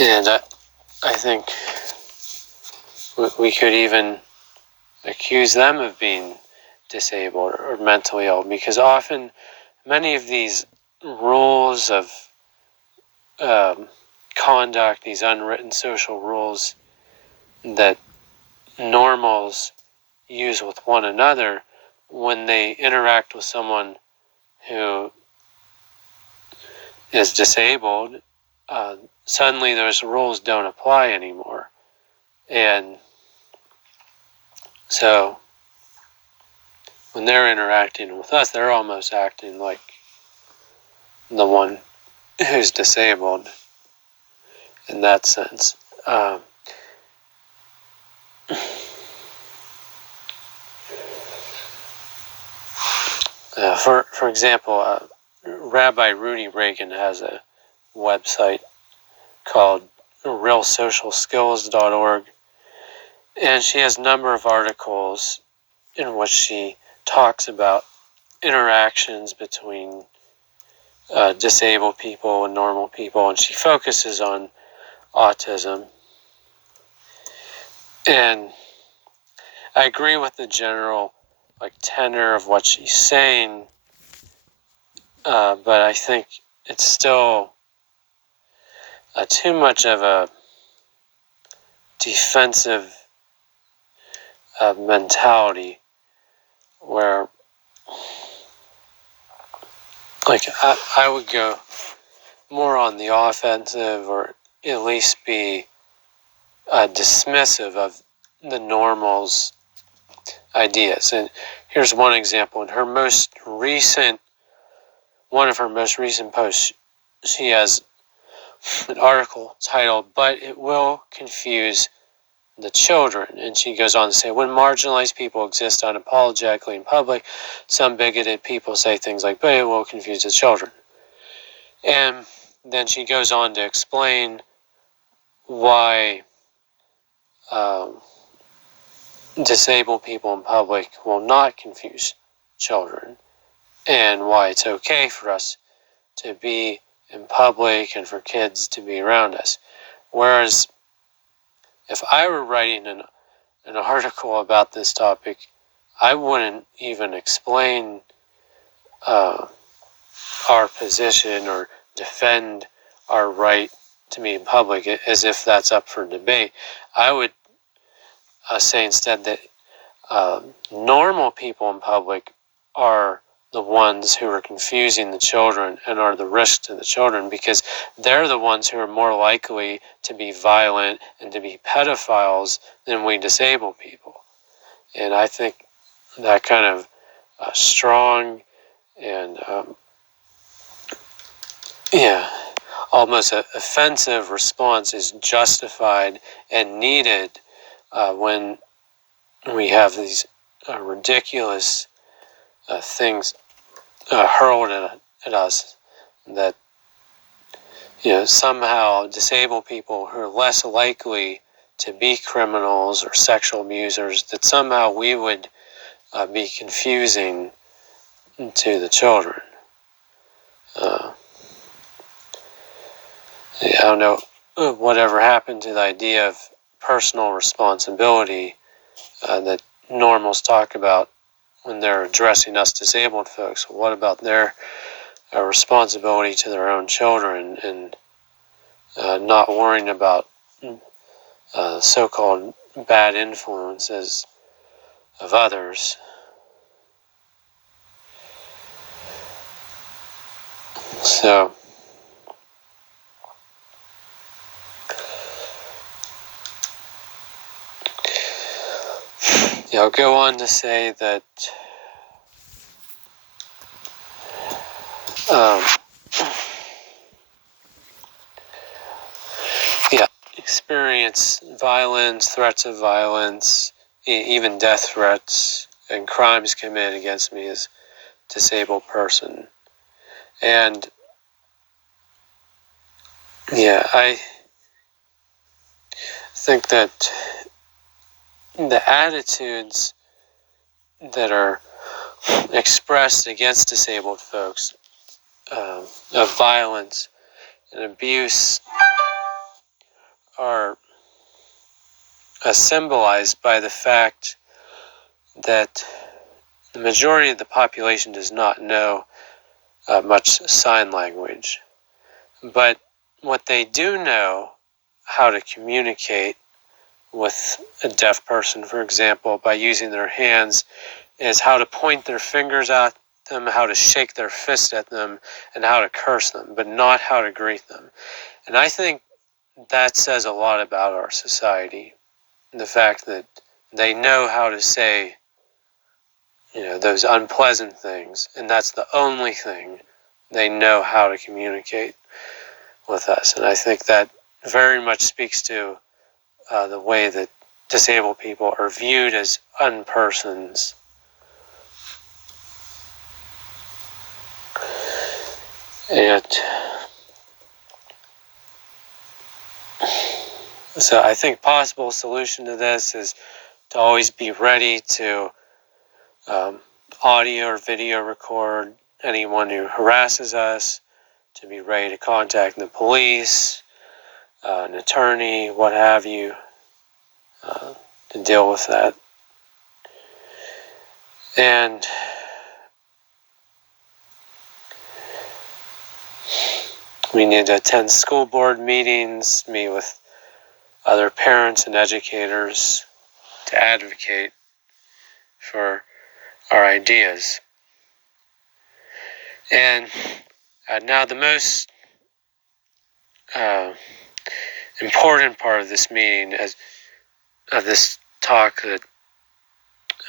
And I think we could even accuse them of being disabled or mentally ill, because often many of these rules of conduct, these unwritten social rules that normals use with one another, when they interact with someone who is disabled, suddenly those rules don't apply anymore. And so when they're interacting with us, they're almost acting like the one who's disabled in that sense. For example, Rabbi Rudy Reagan has a website called realsocialskills.org, and she has a number of articles in which she talks about interactions between disabled people and normal people, and she focuses on autism. And I agree with the general tenor of what she's saying, but I think it's still too much of a defensive mentality, where I would go more on the offensive, or at least be dismissive of the normal's ideas. And here's one example. In one of her most recent posts, she has an article titled, "But It Will Confuse the Children." And she goes on to say, when marginalized people exist unapologetically in public, some bigoted people say things like, "But it will confuse the children." And then she goes on to explain why disabled people in public will not confuse children, and why it's okay for us to be in public and for kids to be around us. Whereas if I were writing an article about this topic, I wouldn't even explain our position or defend our right to be in public as if that's up for debate. I would say instead that normal people in public are the ones who are confusing the children and are the risk to the children, because they're the ones who are more likely to be violent and to be pedophiles than we disabled people. And I think that kind of strong and almost offensive response is justified and needed when we have these ridiculous things hurled at us, that somehow disabled people who are less likely to be criminals or sexual abusers, that somehow we would be confusing to the children. I don't know whatever happened to the idea of personal responsibility that normals talk about when they're addressing us disabled folks. What about their responsibility to their own children, and not worrying about so-called bad influences of others? So I'll go on to say that experience violence, threats of violence, even death threats and crimes committed against me as a disabled person. And I think that the attitudes that are expressed against disabled folks, of violence and abuse are symbolized by the fact that the majority of the population does not know much sign language. But what they do know how to communicate with a deaf person, for example, by using their hands, is how to point their fingers at them, how to shake their fist at them, and how to curse them, but not how to greet them. And I think that says a lot about our society. The fact that they know how to say, those unpleasant things, and that's the only thing they know how to communicate with us. And I think that very much speaks to the way that disabled people are viewed as unpersons. And so I think possible solution to this is to always be ready to audio or video record anyone who harasses us, to be ready to contact the police, an attorney, what have you, to deal with that. And we need to attend school board meetings, meet with other parents and educators to advocate for our ideas. And now the most important part of this meeting, of this talk that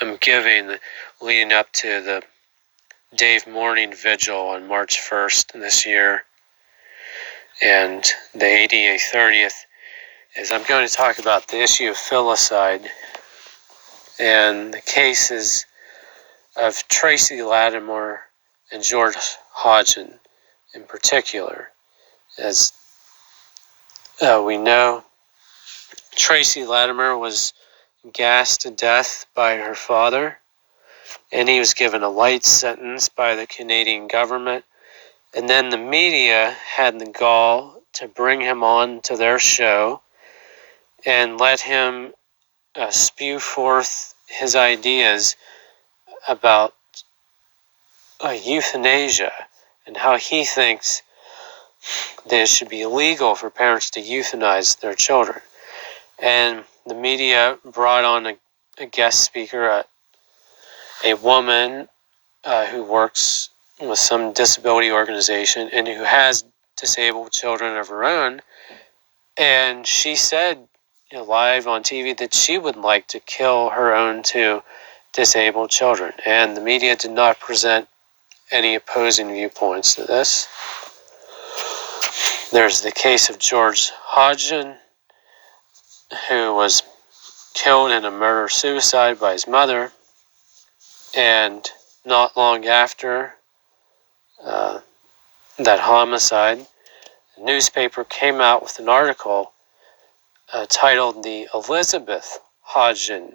I'm giving, leading up to the Dave Morning Vigil on March 1st this year, and the ADA 30th, is I'm going to talk about the issue of filicide and the cases of Tracy Latimer and George Hodgson in particular. As we know, Tracy Latimer was gassed to death by her father, and he was given a light sentence by the Canadian government. And then the media had the gall to bring him on to their show and let him spew forth his ideas about euthanasia and how he thinks that it should be illegal for parents to euthanize their children. And the media brought on a guest speaker, a woman who works with some disability organization and who has disabled children of her own. And she said live on TV that she would like to kill her own two disabled children. And the media did not present any opposing viewpoints to this. There's the case of George Hodgson, who was killed in a murder-suicide by his mother. And not long after that homicide, the newspaper came out with an article titled The Elizabeth Hodgson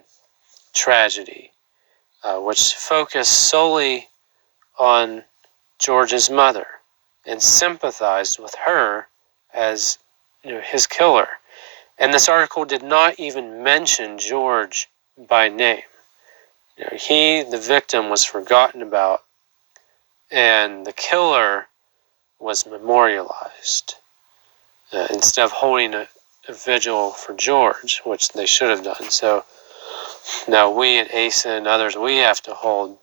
Tragedy, which focused solely on George's mother and sympathized with her as his killer. And this article did not even mention George by name. The victim, was forgotten about, and the killer was memorialized instead of holding a vigil for George, which they should have done. So now we at ASA and others, we have to hold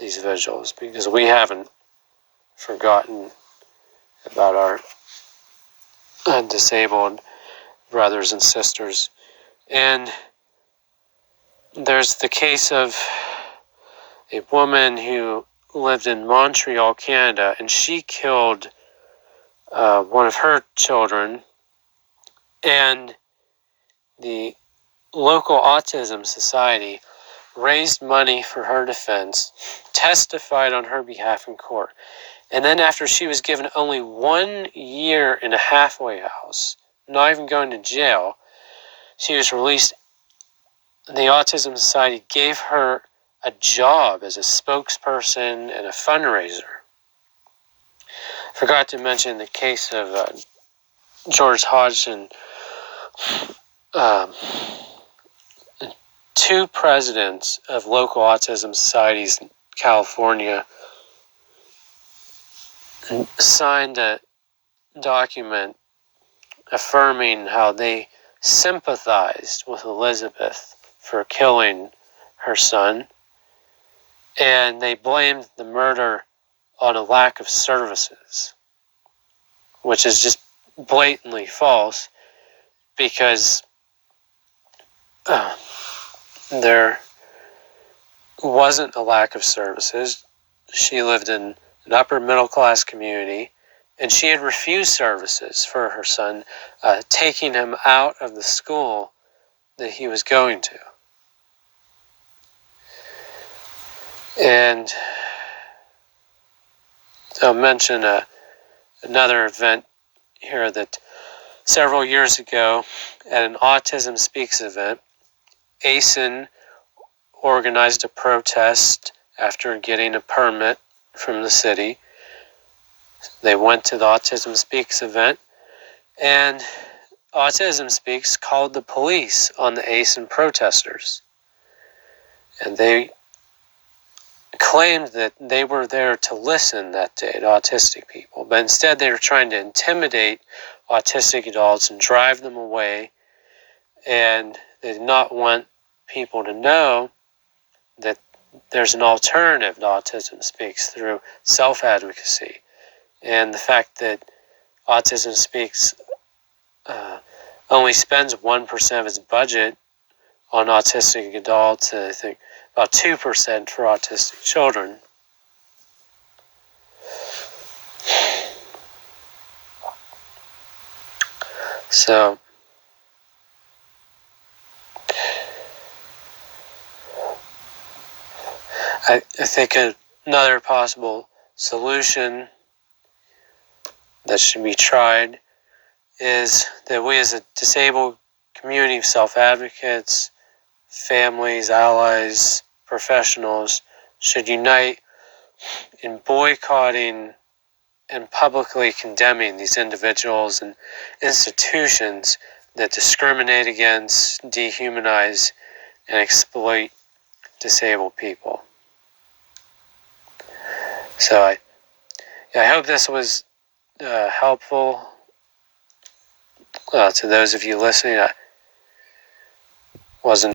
these vigils because we haven't forgotten about our disabled brothers and sisters. And there's the case of a woman who lived in Montreal, Canada, and she killed one of her children, and the local autism society raised money for her defense, testified on her behalf in court, and then after she was given only 1 year in a halfway house, not even going to jail, she was released. The Autism Society gave her a job as a spokesperson and a fundraiser. Forgot to mention the case of George Hodgson two presidents of local autism societies in California signed a document affirming how they sympathized with Elizabeth for killing her son, and they blamed the murder on a lack of services, which is just blatantly false, because there wasn't a lack of services. She lived in an upper middle class community, and she had refused services for her son, taking him out of the school that he was going to. And I'll mention another event here that several years ago at an Autism Speaks event, ASIN organized a protest after getting a permit from the city. They went to the Autism Speaks event, and Autism Speaks called the police on the ASIN protesters. And they claimed that they were there to listen that day to autistic people, but instead they were trying to intimidate autistic adults and drive them away, and they did not want people to know that there's an alternative to Autism Speaks through self-advocacy. And the fact that Autism Speaks only spends 1% of its budget on autistic adults, and I think about 2% for autistic children. So, I think another possible solution that should be tried is that we as a disabled community of self-advocates, families, allies, professionals should unite in boycotting and publicly condemning these individuals and institutions that discriminate against, dehumanize, and exploit disabled people. So I hope this was helpful to those of you listening. I wasn't